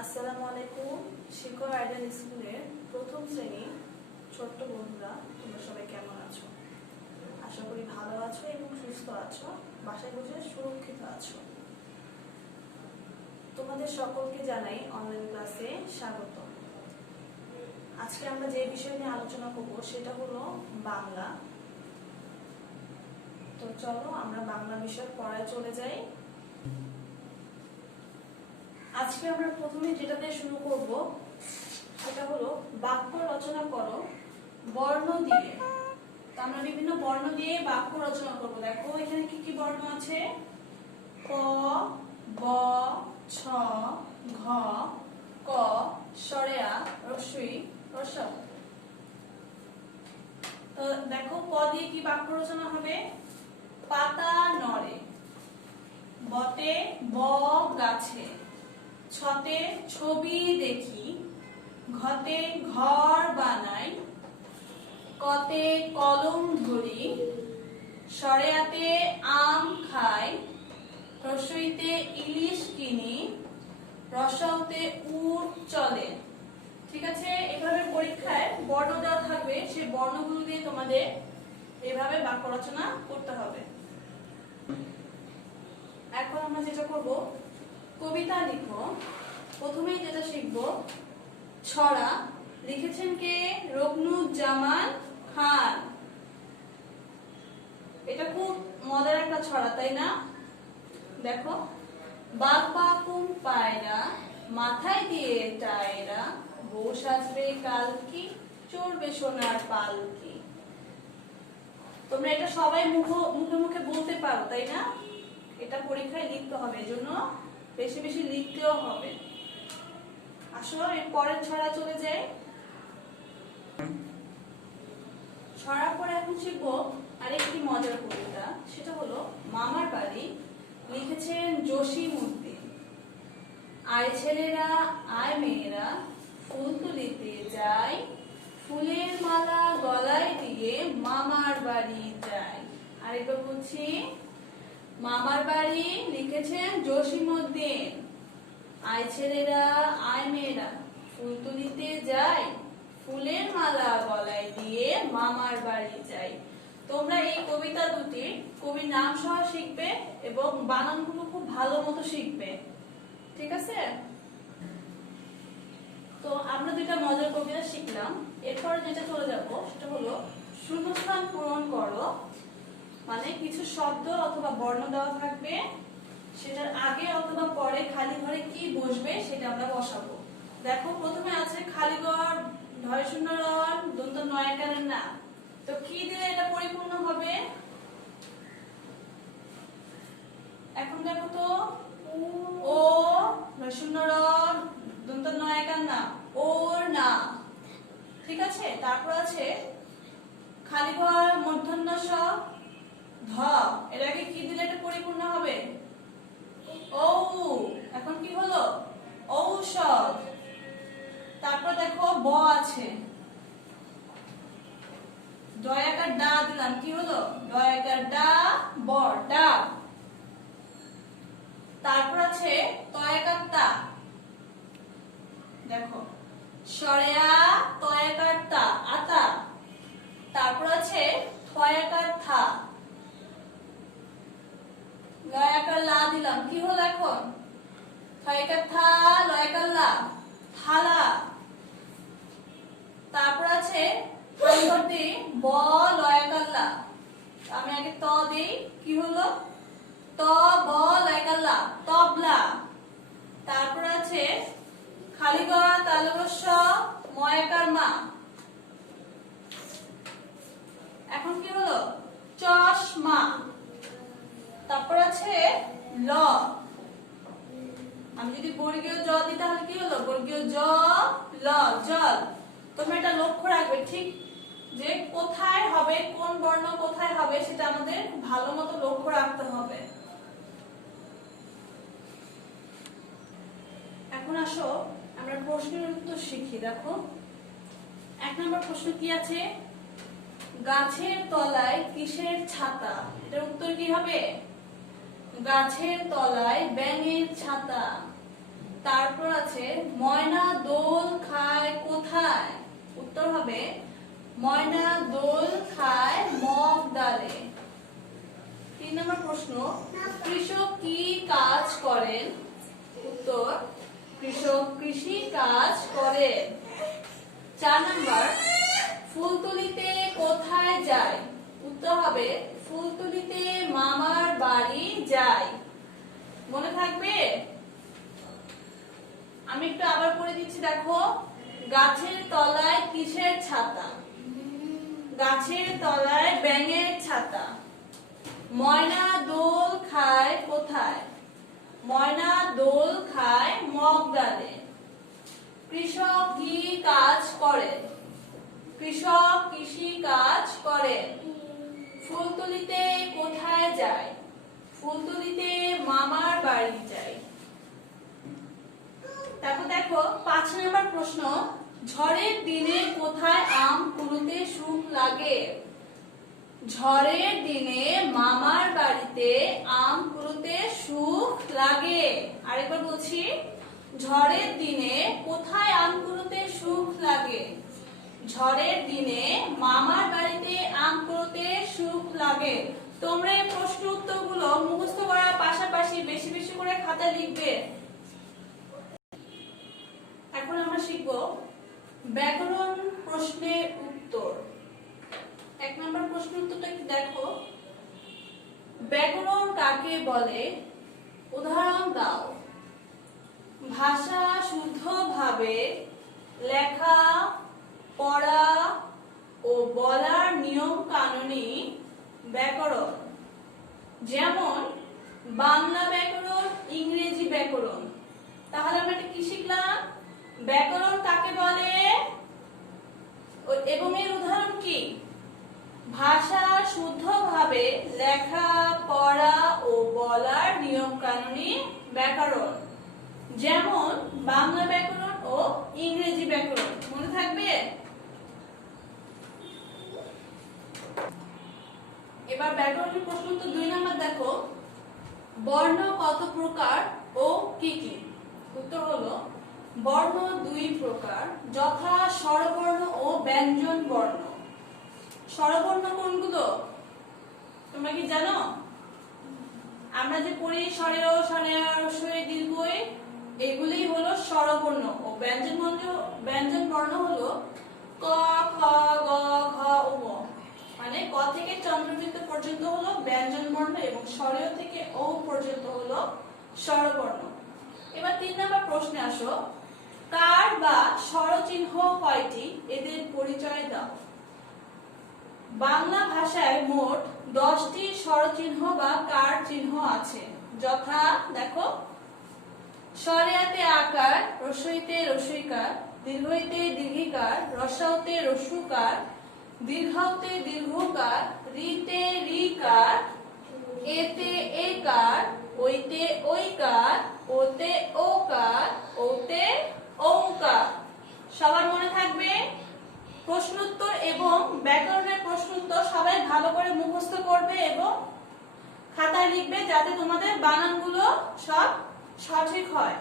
আসসালামু আলাইকুম। শিক্ষক আইডেল স্কুলের প্রথম শ্রেণী ছোট্ট বন্ধুরা, তোমরা সবাই কেমন আছো? আশা করি ভালো আছো এবং সুস্থ আছো, বাসায় বসে সুরক্ষিত আছো। তোমাদের সকলকে জানাই অনলাইন ক্লাসে স্বাগত। আজকে আমরা যে বিষয় নিয়ে আলোচনা করব সেটা হলো বাংলা। তো চলো আমরা বাংলা বিষয় পড়ায় চলে যাই। আজকে আমরা প্রথমে যেটা দিয়ে শুরু করব সেটা হলো বাক্য রচনা করো বর্ণ দিয়ে। তো আমরা বিভিন্ন বর্ণ দিয়ে বাক্য রচনা করব। দেখো এখানে কি কি বর্ণ আছে? ক, ব, ছ, ঘ, ক, সরেয়া, রস্বই, রস্বই। তো দেখো ক দিয়ে কি বাক্য রচনা হবে? পাতা নড়ে, বতে বক গাছে, ছতে ছবি দেখি, ঘতে ঘর বানাই, কতে কলম ধরি, সরেয়াতে আম খাই, রসইতে ইলিশ কিনি, রসাউতে উট চলে। ঠিক আছে, এভাবে পরীক্ষায় বর্ণ দেওয়া থাকবে, সেই বর্ণগুলো দিয়ে তোমাদের এভাবে বাক্য রচনা করতে হবে। এখন আমরা যেটা করব, কবিতা লিখো। প্রথমেই যেটা শিখব, ছড়া। লিখেছেন কে? রুকনুজ্জামান খান। এটা খুব মজার একটা ছড়া, তাই না? দেখো, বাঘ বাকুম পায়রা, মাথায় দিয়ে টায়রা, বউ সাজবে কালকি, চড়বে সোনার পালকি। তোমরা এটা সবাই মুখে মুখে বলতে পারো, তাই না? এটা পরীক্ষায় লিখতে হবে, এজন্য বেশি বেশি লিখতেও হবে। আসলে এর পরের ছড়া চলে যায়। ছড়ার পরে এখন শিখবো আরেকটি মজার কবিতা, সেটা হলো মামার বাড়ি। লিখেছেন জসিম উদ্দিন। আয় ছেলেরা আয় মেয়েরা, ফুল তুলিতে যাই, ফুলের মালা গলায় দিয়ে মামার বাড়ি যাই। আরেকবার বলছি, মামার বাড়ি। লিখেছেন জসিম উদ্দিন। আয় ছেলেরা আয় মেয়েরা, ফুল তুলিতে যাই, ফুলের মালা গলায় দিয়ে মামার বাড়ি যাই। তোমরা এই কবিতা দুটি কবির নাম সহ শিখবে এবং বানানগুলো খুব ভালো মতো শিখবে। ঠিক আছে? তো আমরা দুইটা মজার কবিতা শিখলাম। এরপর যেটা চলে যাব সেটা হলো শূন্যস্থান পূরণ করো। মানে কিছু শব্দ অথবা বর্ণ দেওয়া থাকবে, সেটার আগে অথবা পরে খালি ঘরে কি বসবে সেটা আমরা বসাবো। দেখো প্রথমে আছে খালি ঘর, ঢয় শূন্য রন, দন্ত নয়কারের না। তো কি দিলে এটা পরিপূর্ণ হবে? এখন দেখো তো, ও, ঢয় শূন্য রন, দন্ত নয়কার না, ওর না। ঠিক আছে, তারপর আছে খালি ঘর মূর্ধন্য স, ধ। এর আগে কি দিলে এটা পরিপূর্ণ হবে? ঔ। এখন কি হলো? ঔষধ। তারপর দেখো ব আছে, দয়াকার ডা দিলাম, কি হলো? দয়াকার ডা, বর, ডাব। তারপর আছে তয়াকার তা। দেখো, সরেয়া তয়াকার তা, আতা। তারপর আছে থয়াকার থা, লয়াকার লা দিলাম, কি হলো এখন? থয়াকার থা, লয়াকার লা, থালা। তারপর আছে ব লয়াকার লা। আমি আগে ত দেই, কি হলো? ত ব লয়াকার লা, তবলা। তারপর আছে খালি গ তালবস্য ময়াকার মা। এখন কি হলো? চশমা। তারপর আছে ল। আমি যদি বর্গীয় জ দিই তাহলে কি হলো? বর্গীয় জ, ল, জল। তোমরা এটা লক্ষ্য রাখবে, ঠিক যে কোথায় হবে, কোন বর্ণ কোথায় হবে সেটা আমাদের ভালো মতো লক্ষ্য রাখতে হবে। এখন আসো আমরা প্রশ্নের উত্তর শিখি। দেখো 1 নম্বর প্রশ্ন কি আছে? গাছের তলায় কিসের ছাতা? এটার উত্তর কি হবে? গাছের তলায় ব্যাঙের ছাতা। তারপর আছে কোথায়? উত্তর হবে ময়না দোল খায় মগ ডালে। 3 নম্বর প্রশ্ন, কৃষক কি কাজ করেন? উত্তর, কৃষক কৃষি কাজ করেন। 4 নম্বর, ফুলতলিতে কোথায় যায়? উত্তর হবে ফুলতলিতে মামার বাড়ি যায়। মনে থাকবে? আমি একটু আবার পড়ে দিচ্ছি, দেখো। গাছের তলায় কিসের ছাতা? গাছের তলায় ব্যাঙের ছাতা। ময়না দোল খায় কোথায়? ময়না দোল খায় মগ ডালে। কৃষক কি কাজ করে? কৃষক কৃষি কাজ করে। ফুলতলিতে কোথায় যায়? ফুলতলিতে মামার বাড়ি যায়। তারপর দেখো 5 নম্বর প্রশ্ন, ঝড়ের দিনে কোথায় আম কুড়োতে সুখ লাগে? ঝড়ের দিনে মামার বাড়িতে আম কুড়োতে সুখ লাগে। আরেকবার বলছি, ঝড়ের দিনে কোথায় আম কুড়োতে সুখ লাগে? ঝড়ের দিনে মামার বাড়িতে আম কুড়োতে সুখ লাগে। তোমরা এই প্রশ্ন উত্তরগুলো মুখস্থ করার পাশাপাশি বেশি বেশি করে খাতায় লিখবে। এখন আমরা শিখব ব্যাকরণ প্রশ্নের উত্তর। 1 নম্বর প্রশ্নের উত্তরটা কি দেখো, ব্যাকরণ কাকে বলে? উদাহরণ দাও। ভাষা শুদ্ধভাবে লেখা, পড়া ও বলার নিয়ম কানুনই ব্যাকরণ। যেমন বাংলা ব্যাকরণ, ইংরেজি ব্যাকরণ। তাহলে আমরা এটা কি শিখলাম? ব্যাকরণ কাকে বলে এবং এর উদাহরণ কি? ভাষা শুদ্ধভাবে লেখা, পড়া ও বলার নিয়ম কানুনই ব্যাকরণ। যেমন বাংলা ব্যাকরণ ও ইংরেজি ব্যাকরণ। মনে থাকবে? এবার ব্যাকরণের প্রশ্ন তো 2 নম্বর দেখো, বর্ণ কত প্রকার ও কি কি? উত্তর হলো বর্ণ 2 প্রকার, যথা স্বরবর্ণ ও ব্যঞ্জন বর্ণ। স্বরবর্ণ কোনগুলো তোমরা কি জানো? আমরা যে পড়ি স্বরেয়, স্বনেয়, রস্বই, দীর্ঘই, এগুলি হলো স্বরবর্ণ। ও ব্যঞ্জন বর্ণ হলো ক, খ, গ, ঘ, ও ম। মানে ক থেকে চন্দ্রবৃত্ত পর্যন্ত হলো ব্যঞ্জন বর্ণ এবং স্বরেয় থেকে ও পর্যন্ত হলো স্বরবর্ণ। এবার 3 নম্বর প্রশ্নে আসো, কার বা স্বরচিহ্ন কয়টি? এদের পরিচয় দাও। বাংলা ভাষায় মোট 10টি স্বরচিহ্ন বা কার চিহ্ন আছে, যথা দেখো, স্বরেয়াতে আকার, রস্বইতে রস্বইকার, দীর্ঘইতে দীর্ঘিকার, রস্বউতে রস্যুকার, দীর্ঘাউতে দীর্ঘকার, রিতে রিকার, এতে একার, ওইতে ওইকার, ওতে ওকার, ওতে ওঙ্কার। সবার মনে থাকবে? প্রশ্নোত্তর এবং ব্যাকরণের প্রশ্নোত্তর সবাই ভালো করে মুখস্থ করবে এবং খাতায় লিখবে, যাতে তোমাদের বানানগুলো সব সঠিক হয়।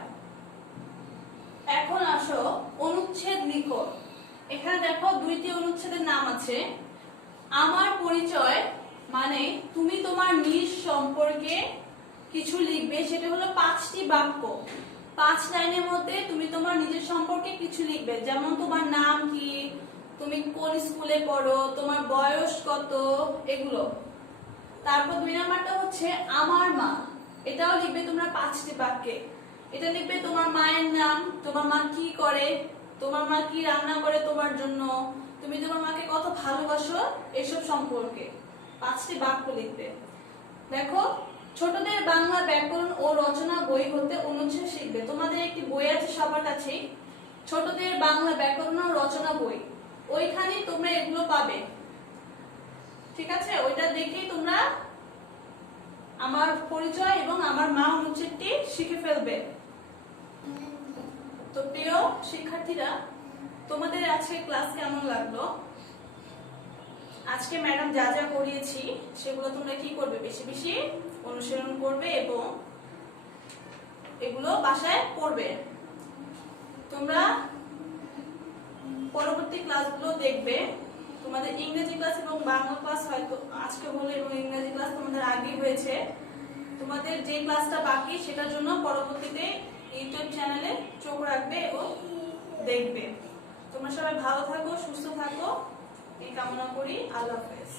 এখন আসো অনুচ্ছেদ লিখো। এখানে দেখো 2টি অনুচ্ছেদের নাম আছে। আমার পরিচয় মানে তুমি তোমার নিজ সম্পর্কে কিছু লিখবে, সেটা হলো 5টি বাক্য। 5 লাইনের মধ্যে তুমি তোমার নিজের সম্পর্কে কিছু লিখবে, যেমন তোমার নাম কি, তুমি কোন স্কুলে পড়ো, তোমার বয়স কত, এগুলো। তারপর 2 নাম্বারটা হচ্ছে আমার মা। এটাও লিখবে তোমরা 5টি বাক্যে। এটা লিখবে তোমার মায়ের নাম, তোমার মা কি করে, তোমার মা কি রান্না করে তোমার জন্য, তুমি তোমার মাকে কত ভালোবাসো, এসব সম্পর্কে 5টি বাক্য লিখবে। দেখো, ছোটদের বাংলা ব্যাকরণ ও রচনা বই হতে অনুচ্ছেদ শিখবে। তোমাদের একটি বই আছে সবার কাছেই, ছোটদের বাংলা ব্যাকরণ ও রচনা বই। ওইখানে তোমরা এগুলো পাবে, ঠিক আছে? ওইটা দেখেই তোমরা আমার পরিচয় এবং আমার মা অনুচ্ছেদটি শিখে ফেলবে। তো প্রিয় শিক্ষার্থীরা, তোমাদের আজকে ক্লাস কেমন লাগলো? আজকে ম্যাডাম যা যা পড়িয়েছি সেগুলো তোমরা কি করবে? বেশি বেশি অনুসরণ করবে এবং এগুলো বাসায় পড়বে। তোমরা পরবর্তী ক্লাসগুলো দেখবে। তোমাদের ইংরেজি ক্লাস এবং বাংলা ক্লাস হয়তো আজকে হলো এবং ইংরেজি ক্লাস তোমাদের আগেই হয়েছে। তোমাদের যে ক্লাসটা বাকি সেটার জন্য পরবর্তীতে ইউটিউব চ্যানেলে চোখ রাখবে এবং দেখবে। তোমরা সবাই ভালো থাকো, সুস্থ থাকো, এই কামনা করি। আল্লাহ হাফেজ।